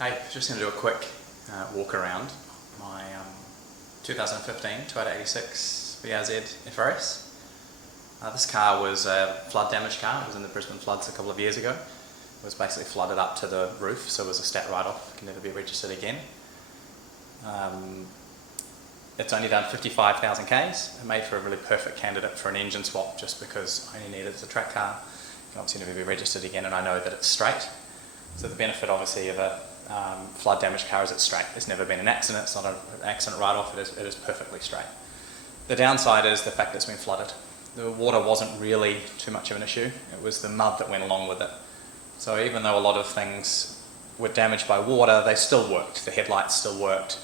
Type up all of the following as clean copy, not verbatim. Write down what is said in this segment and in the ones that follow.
Hey, just going to do a quick walk around my 2015 GT86 BRZ FRS. This car was a flood damaged car. It was in the Brisbane floods a couple of years ago. It was basically flooded up to the roof, so it was a stat write-off, can never be registered again. It's only done 55,000 Ks. It made for a really perfect candidate for an engine swap just because I only need it as a track car. It can obviously never be registered again, and I know that it's straight. So the benefit obviously of a flood damaged car is it's straight. There's never been an accident, it's not an accident write-off, it is perfectly straight. The downside is the fact that it's been flooded. The water wasn't really too much of an issue, it was the mud that went along with it. So even though a lot of things were damaged by water, they still worked. The headlights still worked,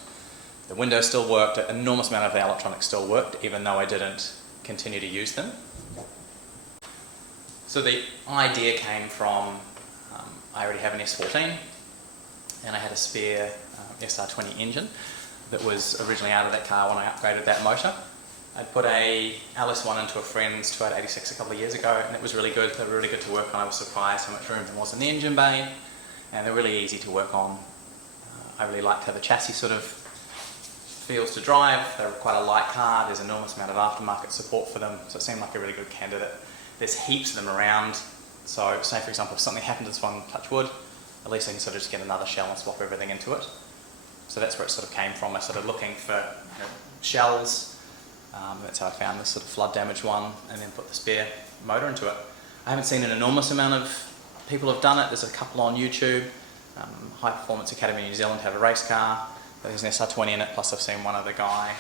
the windows still worked, an enormous amount of the electronics still worked, even though I didn't continue to use them. So the idea came from, I already have an S14, and I had a spare SR20 engine that was originally out of that car when I upgraded that motor. I'd put a LS1 into a friend's GT86 a couple of years ago, and it was really good. They were really good to work on. I was surprised how much room there was in the engine bay, and they're really easy to work on. I really liked how the chassis sort of feels to drive. They're quite a light car. There's an enormous amount of aftermarket support for them, so it seemed like a really good candidate. There's heaps of them around, so say for example if something happened to this one, touch wood, at least I can sort of just get another shell and swap everything into it. So that's where it sort of came from. I started looking for shells. That's how I found this sort of flood damaged one, and then put the spare motor into it. I haven't seen an enormous amount of people have done it. There's a couple on YouTube. High Performance Academy New Zealand have a race car. There's an SR20 in it, plus I've seen one other guy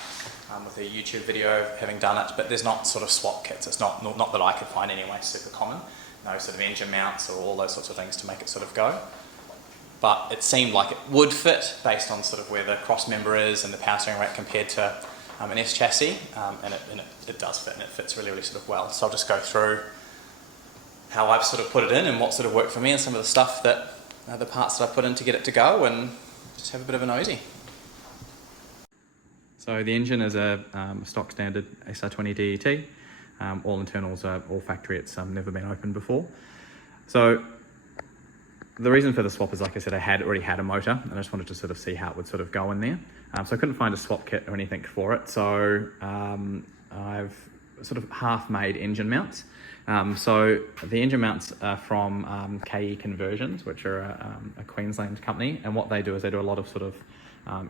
with a YouTube video having done it, but there's not sort of swap kits. It's not that I could find anyway, super common. No sort of engine mounts or all those sorts of things to make it sort of go. But it seemed like it would fit based on sort of where the cross member is and the power steering rate compared to an S chassis, and it does fit, and it fits really, really sort of well. So I'll just go through how I've sort of put it in and what sort of worked for me and some of the stuff that, the parts that I put in to get it to go, and just have a bit of a nosy. So the engine is a stock standard SR20 DET. All internals are all factory, it's never been opened before. So the reason for the swap is, like I said, I already had a motor, and I just wanted to sort of see how it would sort of go in there. So I couldn't find a swap kit or anything for it, so I've sort of half-made engine mounts. So the engine mounts are from KE Conversions, which are a Queensland company, and what they do is they do a lot of sort of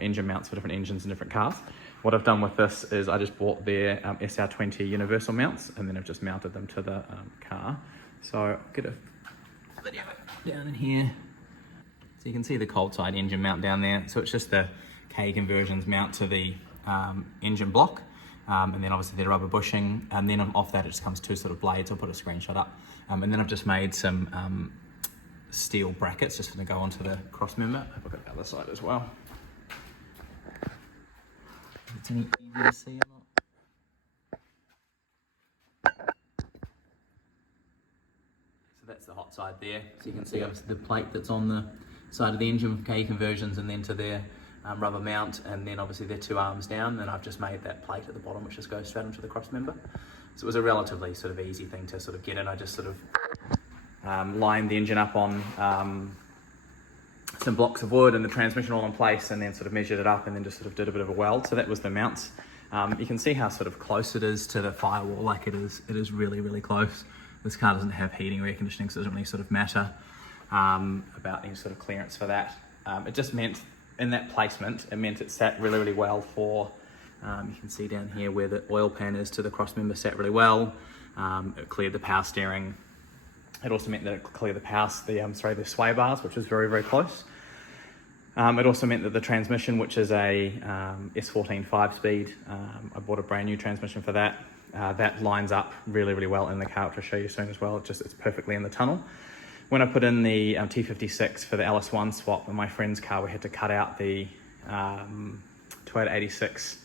engine mounts for different engines and different cars. What I've done with this is I just bought their SR20 universal mounts, and then I've just mounted them to the car. So I'll get a video down in here. So you can see the cold side engine mount down there. So it's just the KE Conversions mount to the engine block, and then obviously the rubber bushing, and then off that it just comes two sort of blades. I'll put a screenshot up, and then I've just made some steel brackets just going to go onto the cross member. I've got the other side as well. If it's any easier to see or not. So that's the hot side there. So you can see obviously the plate that's on the side of the engine from KE Conversions, and then to their rubber mount, and then obviously their two arms down. Then I've just made that plate at the bottom which just goes straight onto the cross member. So it was a relatively sort of easy thing to sort of get in. I just sort of lined the engine up on some blocks of wood and the transmission all in place, and then sort of measured it up, and then just sort of did a bit of a weld. So that was the mounts. You can see how sort of close it is to the firewall. Like it is really, really close. This car doesn't have heating or air conditioning, so it doesn't really sort of matter about any sort of clearance for that. It just meant in that placement, it meant it sat really, really well for, you can see down here where the oil pan is to the cross member, sat really well. It cleared the power steering. It also meant that it cleared the sway bars, which is very, very close. It also meant that the transmission, which is a S14 5-speed, I bought a brand new transmission for that. That lines up really, really well in the car, which I'll show you soon as well. It's perfectly in the tunnel. When I put in the T56 for the LS1 swap in my friend's car, we had to cut out the GT86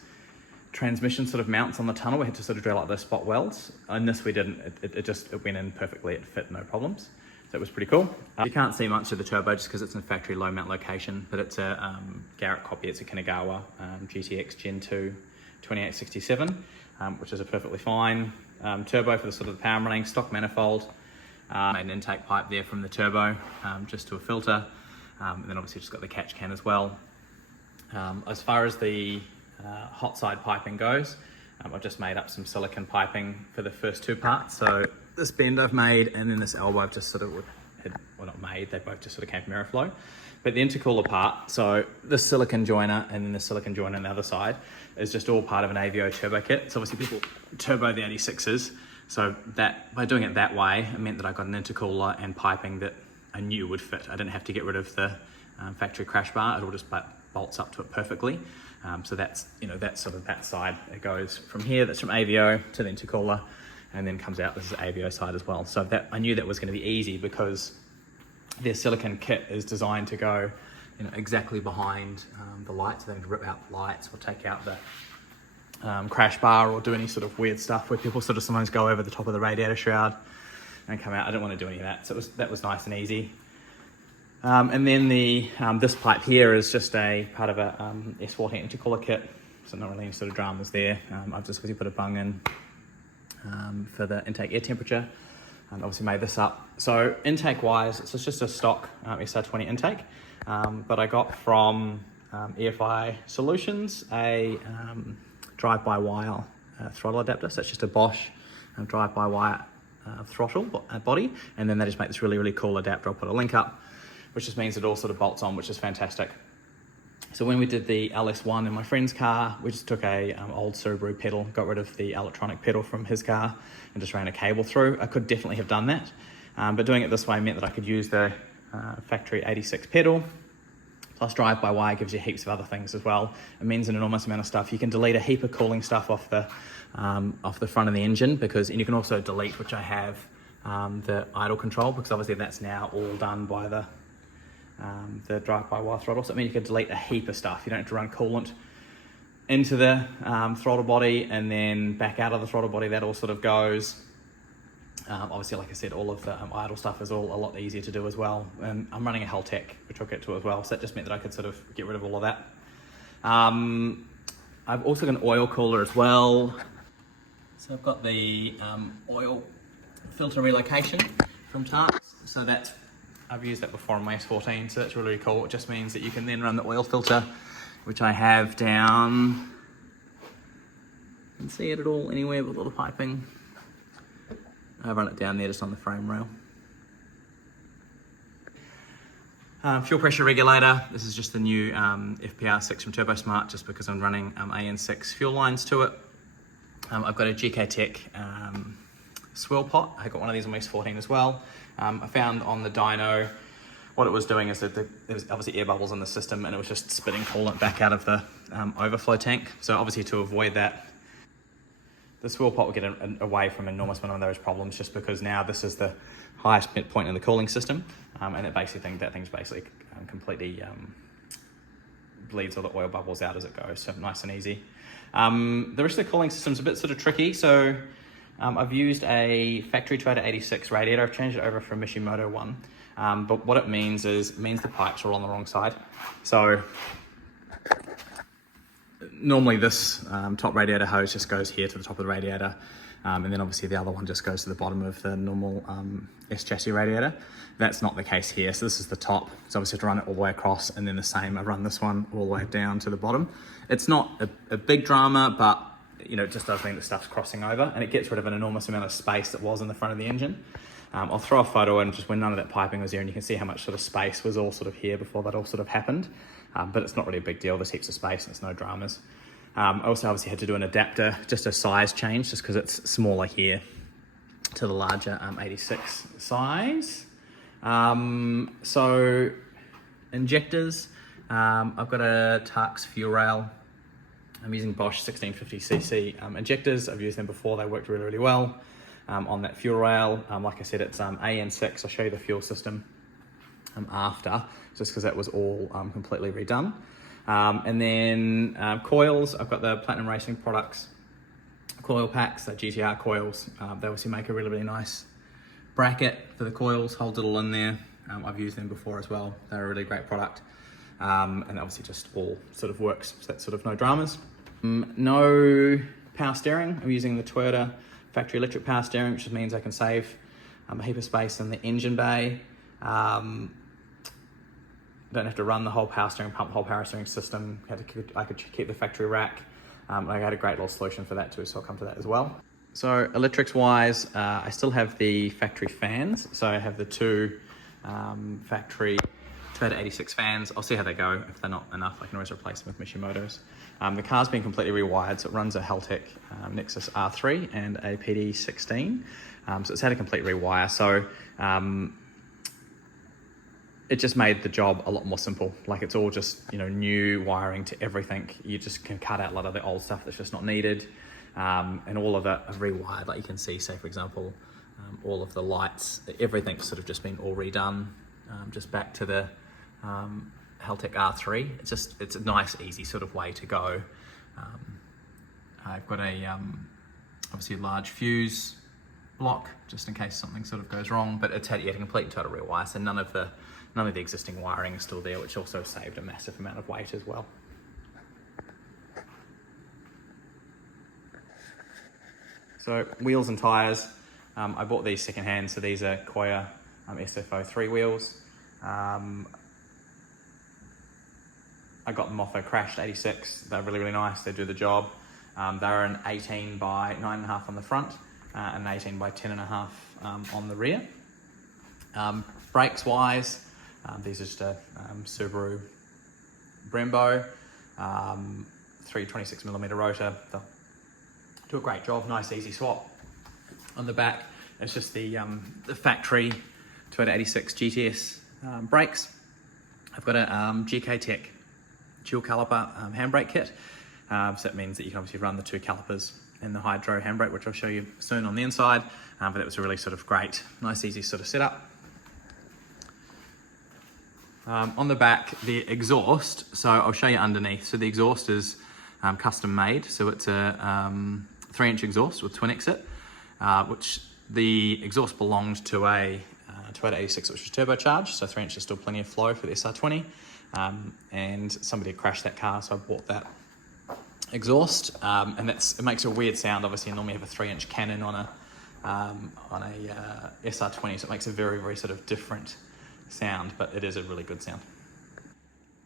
transmission sort of mounts on the tunnel. We had to sort of drill out those spot welds. On this we didn't, it went in perfectly, it fit no problems. So it was pretty cool. You can't see much of the turbo just because it's in a factory low mount location, but it's a Garrett copy. It's a Kanagawa GTX Gen 2 2867, which is a perfectly fine turbo for the sort of the power running, stock manifold. Made an intake pipe there from the turbo just to a filter. and then obviously just got the catch can as well. As far as the hot side piping goes, I've just made up some silicone piping for the first two parts. So this bend I've made, and then this elbow I've just sort of not made, they both just sort of came from Aeroflow. But the intercooler part, so this silicone joiner and then the silicone joiner on the other side, is just all part of an AVO turbo kit. So obviously people turbo the 86s. So that by doing it that way, it meant that I got an intercooler and piping that I knew would fit. I didn't have to get rid of the factory crash bar. It all just bolts up to it perfectly. So that's, that's sort of that side. It goes from here, that's from AVO to the intercooler, and then comes out, this is AVO side as well. So that I knew that was going to be easy because their silicone kit is designed to go exactly behind the lights. So they can rip out the lights or take out the crash bar or do any sort of weird stuff where people sort of sometimes go over the top of the radiator shroud and come out. I didn't want to do any of that, so that was nice and easy. And then this pipe here is just a part of a S14 intercooler kit, so not really any sort of dramas there. I've just obviously put a bung in for the intake air temperature, and obviously made this up. So intake wise, it's just a stock SR20 intake, but I got from EFI Solutions a drive-by-wire throttle adapter. So it's just a Bosch drive-by-wire throttle body, and then they just make this really, really cool adapter. I'll put a link up, which just means it all sort of bolts on, which is fantastic. So when we did the LS1 in my friend's car, we just took a old Subaru pedal, got rid of the electronic pedal from his car, and just ran a cable through. I could definitely have done that, but doing it this way meant that I could use the factory 86 pedal, plus drive-by-wire gives you heaps of other things as well. It means an enormous amount of stuff. You can delete a heap of cooling stuff off the front of the engine, and you can also delete, which I have, the idle control, because obviously that's now all done by the drive-by-wire throttle. So I mean, you can delete a heap of stuff. You don't have to run coolant into the throttle body and then back out of the throttle body. That all sort of goes. Obviously, like I said, all of the idle stuff is all a lot easier to do as well. And I'm running a Haltech, which I'll get to as well. So that just meant that I could sort of get rid of all of that. I've also got an oil cooler as well. So I've got the oil filter relocation from Tarks. So I've used that before on my S14, so that's really, really cool. It just means that you can then run the oil filter, which I have down. You can see it at all anywhere with all the piping. I run it down there just on the frame rail. Fuel pressure regulator. This is just the new FPR6 from TurboSmart, just because I'm running AN6 fuel lines to it. I've got a GK Tech swirl pot. I got one of these on my S14 as well. I found on the dyno, what it was doing is that there was obviously air bubbles in the system, and it was just spitting coolant back out of the overflow tank. So obviously to avoid that, the swirl pot will get away from an enormous amount of those problems, just because now this is the highest point in the cooling system, and that thing's basically completely bleeds all the oil bubbles out as it goes, so nice and easy. The rest of the cooling system's a bit sort of tricky, so I've used a factory Toyota 86 radiator. I've changed it over from Mishimoto one, but what it means the pipes are all on the wrong side. So normally this top radiator hose just goes here to the top of the radiator, and then obviously the other one just goes to the bottom of the normal S chassis radiator. That's not the case here. So this is the top, so obviously I have to run it all the way across, and then the same, I run this one all the way down to the bottom. It's not a big drama, but it just does mean that stuff's crossing over, and it gets rid of an enormous amount of space that was in the front of the engine. I'll throw a photo in just when none of that piping was there, and you can see how much sort of space was all sort of here before that all sort of happened. But it's not really a big deal. There's heaps of space and it's no dramas. I also obviously had to do an adapter, just a size change, just because it's smaller here to the larger 86 size. So injectors, I've got a Tarks fuel rail. I'm using Bosch 1650cc injectors. I've used them before. They worked really, really well on that fuel rail. Like I said, it's AN6. I'll show you the fuel system after, just because that was all completely redone. And then coils, I've got the Platinum Racing Products coil packs, the GTR coils. They obviously make a really, really nice bracket for the coils, holds it all in there. I've used them before as well. They're a really great product. And obviously just all sort of works, so that's sort of no dramas. No power steering. I'm using the Toyota factory electric power steering, which means I can save a heap of space in the engine bay. don't have to run the whole power steering pump, whole power steering system. I could keep the factory rack. I had a great little solution for that too, so I'll come to that as well. So electrics wise, I still have the factory fans. So I have the two factory GT86 fans. I'll see how they go. If they're not enough, I can always replace them with Mishimoto's. The car's been completely rewired, so it runs a Haltech Nexus R3 and a PD16. So it's had a complete rewire. So it just made the job a lot more simple. Like it's all just, new wiring to everything. You just can cut out a lot of the old stuff that's just not needed. And all of it are rewired. Like you can see, say for example, all of the lights, everything's sort of just been all redone, just back to the Haltech R3. It's a nice, easy sort of way to go. I've got obviously a large fuse block, just in case something sort of goes wrong, but it's had a complete and total rewire, so none of the existing wiring is still there, which also saved a massive amount of weight as well. So wheels and tyres, I bought these secondhand, so these are Koya SF03 wheels. I got them off a crashed 86. They're really, really nice. They do the job. They're an 18 by 9.5 on the front and 18 by 10.5 on the rear. Brakes wise, these are just a Subaru Brembo, 326mm rotor. They'll do a great job, nice easy swap. On the back, it's just the factory GT86 GTS brakes. I've got a GK Tech dual caliper handbrake kit. So that means that you can obviously run the two calipers and the hydro handbrake, which I'll show you soon on the inside. But that was a really sort of great, nice easy sort of setup. On the back, the exhaust, so I'll show you underneath. So the exhaust is custom made. So it's a 3-inch exhaust with twin exit, which the exhaust belonged to a GT86 which was turbocharged. So 3 inches is still plenty of flow for the SR20. And somebody had crashed that car, so I bought that exhaust. And it makes a weird sound. Obviously, you normally have a 3-inch cannon on a SR20, so it makes a very, very sort of different sound, but it is a really good sound.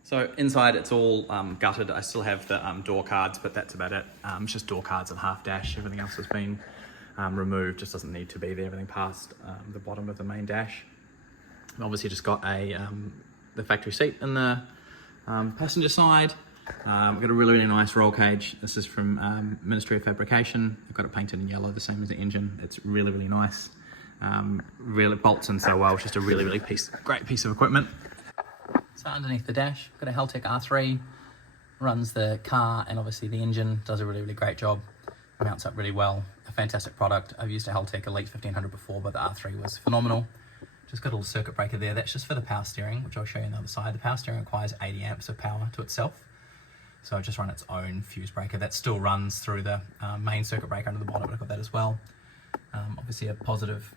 So inside it's all gutted. I still have the door cards, but that's about it. It's just door cards and half dash. Everything else has been removed, just doesn't need to be there. Everything past the bottom of the main dash. I've obviously just got the factory seat in the passenger side. I've got a really, really nice roll cage. This is from Ministry of Fabrication. I've got it painted in yellow, the same as the engine. It's really, really nice. Really bolts in so well. It's just a really, really great piece of equipment. So underneath the dash, I've got a Haltech R3, runs the car and obviously the engine, does a really, really great job. Mounts up really well. A fantastic product. I've used a Haltech Elite 1500 before, but the R3 was phenomenal. Just got a little circuit breaker there. That's just for the power steering, which I'll show you on the other side. The power steering requires 80 amps of power to itself. So I've just run its own fuse breaker. That still runs through the main circuit breaker under the bonnet, but I've got that as well. Obviously a positive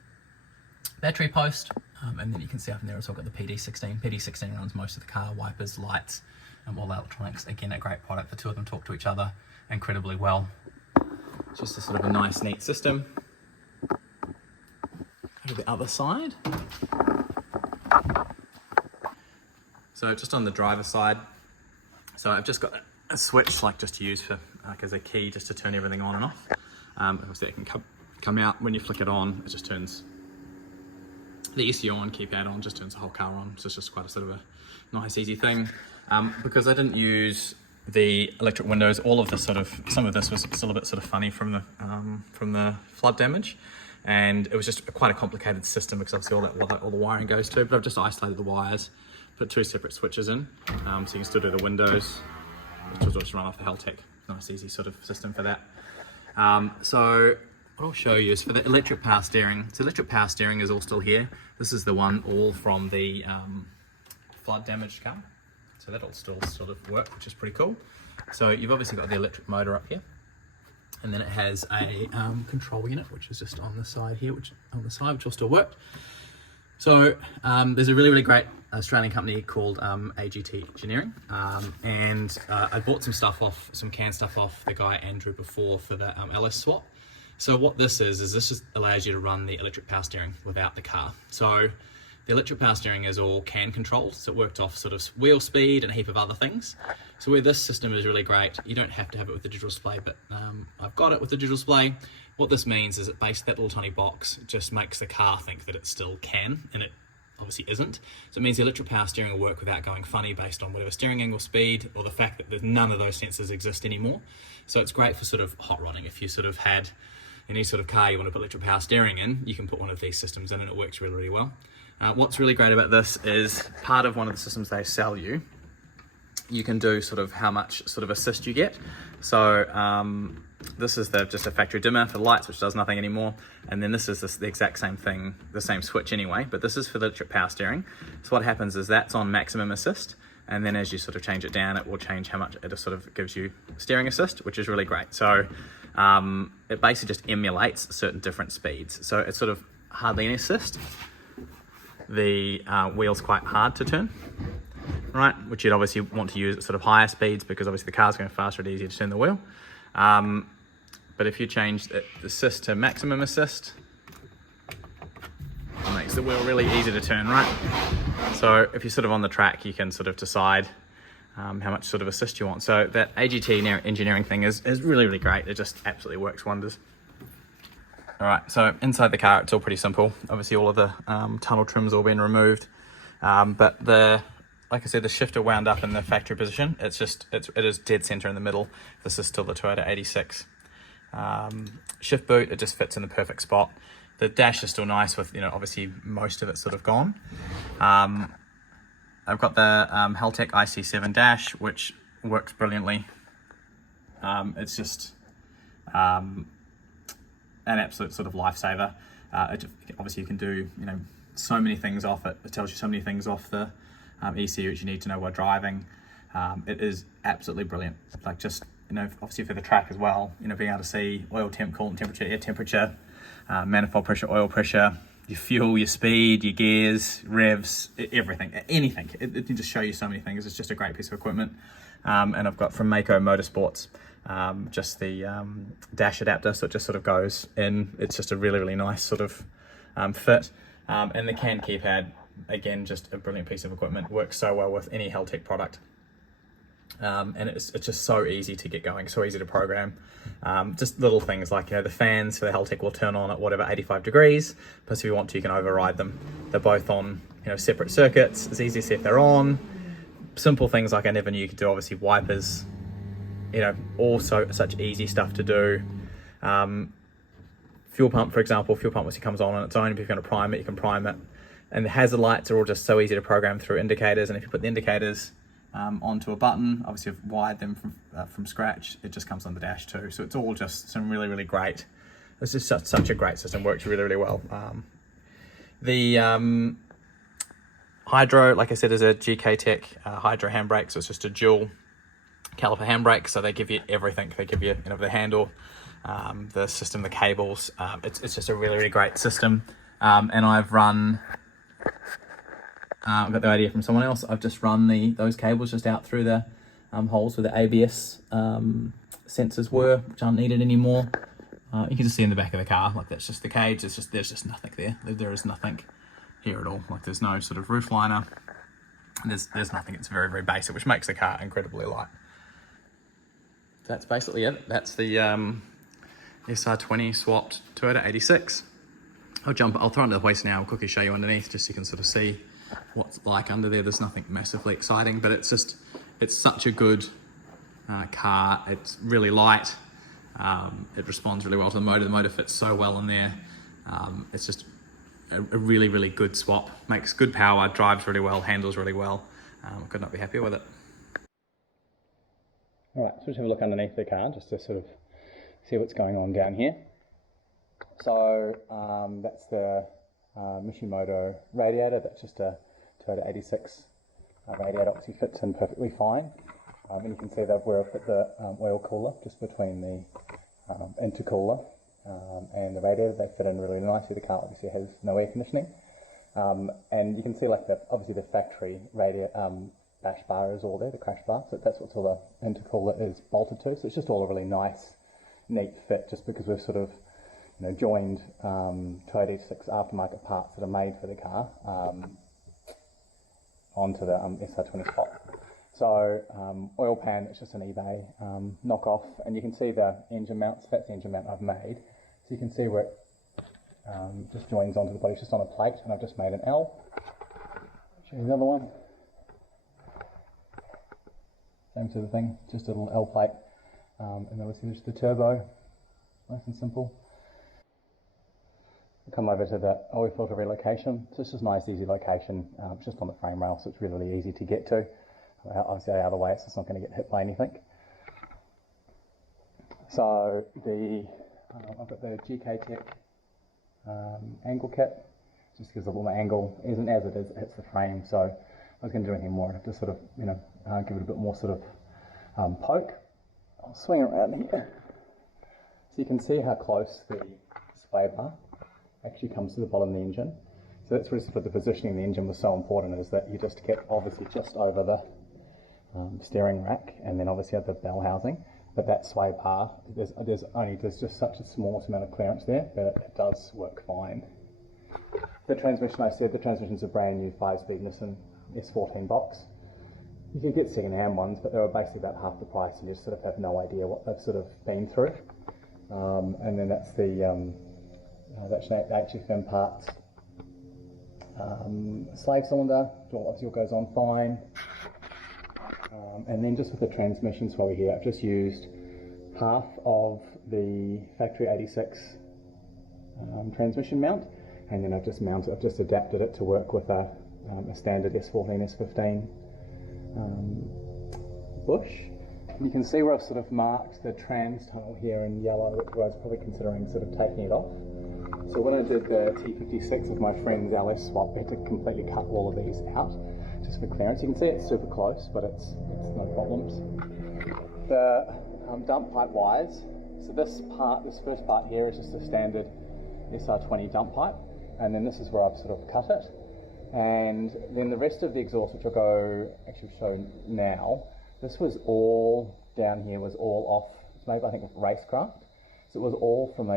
battery post, and then you can see up in there it's all got the PD16. PD16 runs most of the car, wipers, lights, all the electronics. Again, a great product. The two of them talk to each other incredibly well. It's just a sort of a nice, neat system. Go to the other side. So just on the driver's side, so I've just got a switch like just to use for as a key just to turn everything on and off. Obviously it can come out when you flick it on. It just turns the ECU on, keypad on, just turns the whole car on. So it's just quite a sort of a nice, easy thing. Because I didn't use the electric windows, all of the some of this was still a bit sort of funny from the flood damage, and it was just quite a complicated system because obviously all the wiring goes to. But I've just isolated the wires, put two separate switches in, so you can still do the windows, which will just run off the Haltech. Nice, easy sort of system for that. So what I'll show you is for the electric power steering. So electric power steering is all still here. This is the one all from the flood damaged car. So that'll still sort of work, which is pretty cool. So you've obviously got the electric motor up here. And then it has a control unit, which is just on the side here, which will still work. So there's a really, really great Australian company called AGT Engineering. And I bought some canned stuff off the guy Andrew before for the LS swap. So what this is this just allows you to run the electric power steering without the car. So The electric power steering is all CAN controlled, so it worked off sort of wheel speed and a heap of other things. So where this system is really great, you don't have to have it with the digital display, but I've got it with the digital display. What this means is that basically that little tiny box just makes the car think that it still can, and it obviously isn't. So it means the electric power steering will work without going funny based on whatever steering angle, speed, or the fact that none of those sensors exist anymore. So it's great for sort of hot rodding. If you sort of had any sort of car you want to put electric power steering in, you can put one of these systems in and it works really, really well. What's really great about this is part of one of the systems they sell you, you can do sort of how much sort of assist you get. So this is just a factory dimmer for the lights, which does nothing anymore. And then this is the exact same thing, the same switch anyway, but this is for the electric power steering. So what happens is that's on maximum assist. And then as you sort of change it down, it will change how much it sort of gives you steering assist, which is really great. So it basically just emulates certain different speeds. So it's sort of hardly any assist. The wheel's quite hard to turn, right? Which you'd obviously want to use at sort of higher speeds because obviously the car's going faster, it's easier to turn the wheel. But if you change the assist to maximum assist, it makes the wheel really easy to turn, right? So if you're sort of on the track, you can sort of decide how much sort of assist you want. So that AGT engineering thing is really, really great. It just absolutely works wonders. All right, so inside the car, it's all pretty simple. Obviously all of the tunnel trim's all been removed. But like I said, the shifter wound up in the factory position. It is dead center in the middle. This is still the Toyota 86. Shift boot, it just fits in the perfect spot. The dash is still nice with, obviously most of it's sort of gone. I've got the Haltech IC7 dash, which works brilliantly. It's just an absolute sort of lifesaver. Obviously you can do, so many things off it. It tells you so many things off the ECU which you need to know while driving. It is absolutely brilliant. Like just, obviously for the track as well, being able to see oil temp, coolant temperature, air temperature, manifold pressure, oil pressure, your fuel, your speed, your gears, revs, everything, anything. It can just show you so many things. It's just a great piece of equipment. And I've got from Mako Motorsports, just the dash adapter, so it just sort of goes in. It's just a really, really nice sort of fit. And the CAN keypad, again, just a brilliant piece of equipment. Works so well with any Haltech product. And it's just so easy to get going, so easy to program. Just little things like, the fans for the Haltech will turn on at whatever 85 degrees, plus if you want to, you can override them. They're both on, separate circuits. It's easy to see if they're on. Simple things like I never knew you could do, obviously wipers, also such easy stuff to do. Fuel pump, for example, obviously comes on its own. If you're going to prime it, you can prime it. And the hazard lights are all just so easy to program through indicators. And if you put the indicators onto a button, obviously I've wired them from scratch, it just comes on the dash too. So it's all just some really, really great. It's just such a great system, works really, really well. The Hydro, like I said, is a GK Tech Hydro handbrake, so it's just a dual caliper handbrake, so they give you everything. They give you, the handle, the system, the cables. It's just a really, really great system. And I've run, I've got the idea from someone else. I've just run those cables just out through the holes where the ABS sensors were, which aren't needed anymore. You can just see in the back of the car, like that's just the cage. There's just nothing there. There is nothing here at all. Like there's no sort of roof liner. There's nothing. It's very, very basic, which makes the car incredibly light. That's basically it. That's the SR20 swapped Toyota 86. I'll throw it into the hoist now. I'll quickly show you underneath, just so you can sort of see what's like under there. There's nothing massively exciting, but it's such a good car. It's really light. It responds really well to the motor. The motor fits so well in there. It's just a really, really good swap. Makes good power, drives really well, handles really well. Could not be happier with it. All right, so just have a look underneath the car, just to sort of see what's going on down here. So that's the Mishimoto radiator. That's just a Toyota 86 radiator. Obviously fits in perfectly fine. And you can see that where I've put the oil cooler just between the intercooler and the radiator. They fit in really nicely. The car obviously has no air conditioning. And you can see like obviously the factory dash bar is all there, the crash bar. So that's what all the intercooler is bolted to. So it's just all a really nice, neat fit, just because we've sort of joined GT86 aftermarket parts that are made for the car onto the SR20 top. So oil pan, it's just an eBay knockoff, and you can see the engine mounts. That's the engine mount I've made. So you can see where it just joins onto the body. It's just on a plate, and I've just made an L. Show you another one. Same sort of thing, just a little L plate, and obviously just the turbo, nice and simple. We'll come over to the oil filter relocation. So it's just a nice, easy location. It's just on the frame rail, so it's really, really easy to get to. Obviously out of the way, it's just not going to get hit by anything. So I've got the GK86 angle kit, just gives a little more angle, isn't as it is, it hits the frame. So if I was going to do anything more, I'd have to sort of, give it a bit more sort of poke. I'll swing around here. So you can see how close the sway bar actually comes to the bottom of the engine. So that's really for the positioning of the engine was so important, is that you just get obviously just over the steering rack, and then obviously at the bell housing. But that sway bar, there's just such a small amount of clearance there, but it does work fine. The transmission, I said, the transmission's a brand new 5-speed Nissan S14 box. You can get second-hand ones, but they were basically about half the price, and you just sort of have no idea what they've sort of been through. And then that's the HFM parts. Slave cylinder, obviously all goes on fine. And then just with the transmission sway here, I've just used half of the factory 86 transmission mount, and then I've just adapted it to work with a standard S14, S15 bush. You can see where I've sort of marked the trans tunnel here in yellow, where I was probably considering sort of taking it off. So when I did the T56 with my friend's LS swap, I had to completely cut all of these out just for clearance. You can see it's super close, but it's no problems. The dump pipe wires. So this first part here is just a standard SR20 dump pipe, and then this is where I've sort of cut it. And then the rest of the exhaust, which I'll actually show now, this was all down here, was all off. It's made, I think, with Racecraft. So it was all from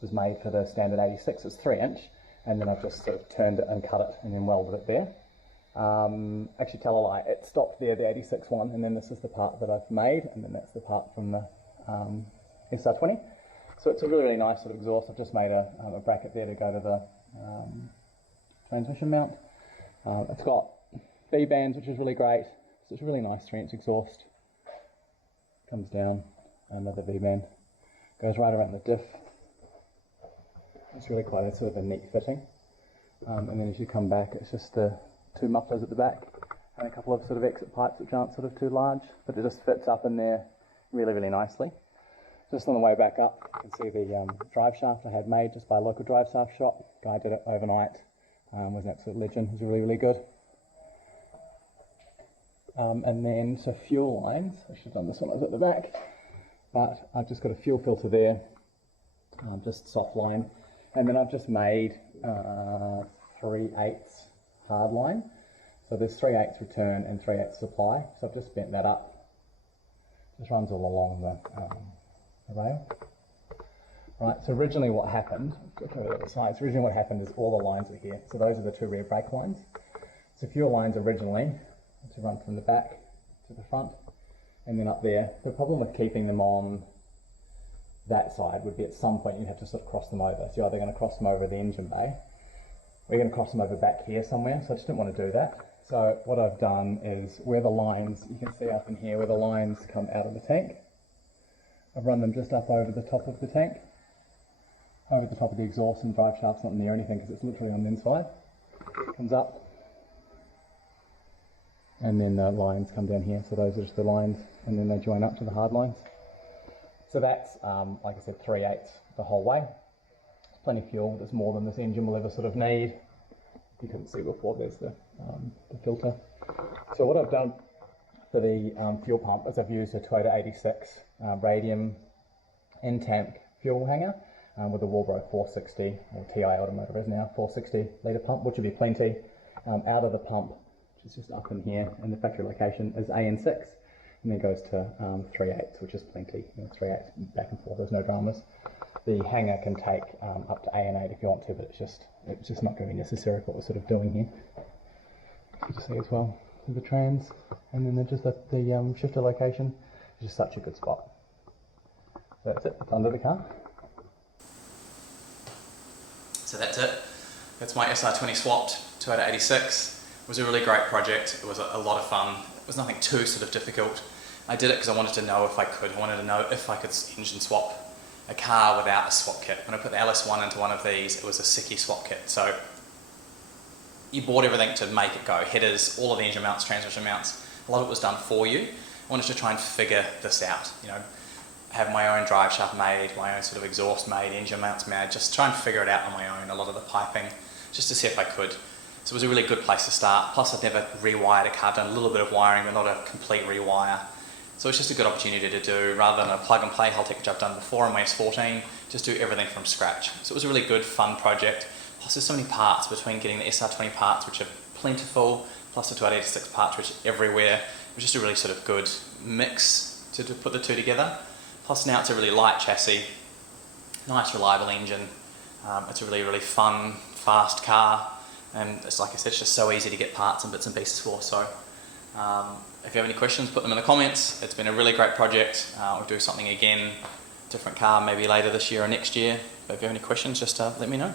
was made for the standard 86. It's 3-inch, and then I've just sort of turned it and cut it and then welded it there. Actually, tell a lie, it stopped there, the 86 one, and then this is the part that I've made, and then that's the part from the SR20. So it's a really, really nice sort of exhaust. I've just made a bracket there to go to the transmission mount. It's got B-bands, which is really great. So it's a really nice 3-inch exhaust. Comes down, another V-band. Goes right around the diff. It's really quite a sort of a neat fitting. And then as you come back, it's just the 2 mufflers at the back and a couple of sort of exit pipes which aren't sort of too large, but it just fits up in there really, really nicely. Just on the way back up, you can see the drive shaft I had made just by a local drive shaft shop. Guy did it overnight. Was an absolute legend. It was really, really good. And then, so fuel lines. I should have done this when I was at the back, but I've just got a fuel filter there, just soft line. And then I've just made 3/8 hard line. So there's 3/8 return and 3/8 supply. So I've just bent that up. Just runs all along the rail. Right, so originally what happened, originally what happened is all the lines are here. So those are the 2 rear brake lines. So fuel lines originally to run from the back to the front and then up there. The problem with keeping them on that side would be at some point you'd have to sort of cross them over. So you're either going to cross them over the engine bay, or you're going to cross them over back here somewhere. So I just didn't want to do that. So what I've done is where the lines, you can see up in here where the lines come out of the tank, I've run them just up over the top of the tank, over the top of the exhaust, and drive shaft's not near anything because it's literally on the inside. It comes up, and then the lines come down here. So those are just the lines, and then they join up to the hard lines. So that's, like I said, 3/8 the whole way. It's plenty of fuel. There's more than this engine will ever sort of need. You couldn't see before, there's the filter. So what I've done for the fuel pump is I've used a Toyota 86 radium in-tank fuel hanger with a Walbro 460, or TI Automotive is now, 460 litre pump, which would be plenty. Out of the pump, which is just up in here, in the factory location, is AN6. And then goes to 3/8, which is plenty. 3/8 back and forth, there's no dramas. The hanger can take up to A&8 if you want to, but it's just not going to be necessary for what we're sort of doing here. You can see as well the trans, and then just the shifter location is just such a good spot. So that's it, it's under the car. So that's it. That's my SR20 swapped to GT86. It was a really great project. It was a lot of fun. It was nothing too sort of difficult. I did it because I wanted to know if I could. I wanted to know if I could engine swap a car without a swap kit. When I put the LS1 into one of these, it was a sickie swap kit. So you bought everything to make it go. Headers, all of the engine mounts, transmission mounts. A lot of it was done for you. I wanted to try and figure this out. You know, have my own drive shaft made, my own sort of exhaust made, engine mounts made, just try and figure it out on my own, a lot of the piping, just to see if I could. So it was a really good place to start. Plus I'd never rewired a car, done a little bit of wiring, but not a complete rewire. So it's just a good opportunity to do, rather than a plug and play Haltech, which I've done before on my S14, just do everything from scratch. So it was a really good, fun project. Plus there's so many parts between getting the SR20 parts, which are plentiful, plus the 286 parts, which are everywhere. It was just a really sort of good mix to put the two together. Plus now it's a really light chassis, nice reliable engine. It's a really, really fun, fast car. And it's like I said, it's just so easy to get parts and bits and pieces for. So if you have any questions, put them in the comments. It's been a really great project. We'll do something again, different car, maybe later this year or next year. But if you have any questions, just let me know.